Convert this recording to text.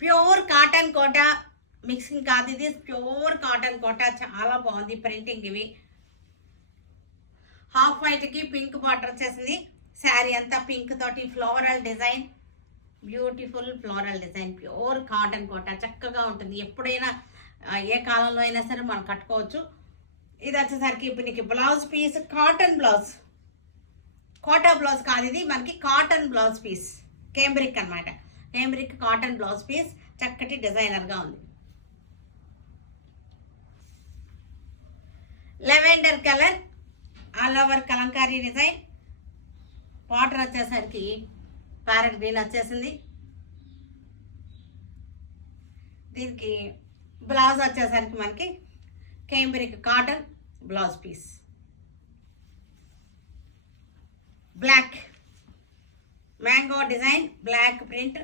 Pure cotton quota mixing కాదు, ఇది pure cotton quota. చాలా బాగుంది ప్రింటింగ్. ఇవి హాఫ్ వైట్కి పింక్ బార్డర్ వచ్చేసింది. శారీ అంతా పింక్ తోటి floral design, beautiful floral design. Pure cotton Kota చక్కగా ఉంటుంది. ఎప్పుడైనా ఏ కాలంలో అయినా సరే మనం కట్టుకోవచ్చు. ఇది వచ్చేసరికి దీనికి blouse piece cotton blouse, Kota blouse కాదు, ఇది మనకి కాటన్ బ్లౌజ్ పీస్. కేంబ్రిక్ అనమాట, కేంబ్రిక్ కాటన్ బ్లౌజ్ పీస్. చక్కటి డిజైనర్గా ఉంది. Lavender colour all over Kalamkari design. Border వచ్చేసరికి ప్యారెట్ గ్రీన్ వచ్చేసింది. దీనికి బ్లౌజ్ వచ్చేసరికి మనకి cambric cotton blouse piece. Black mango design, block print.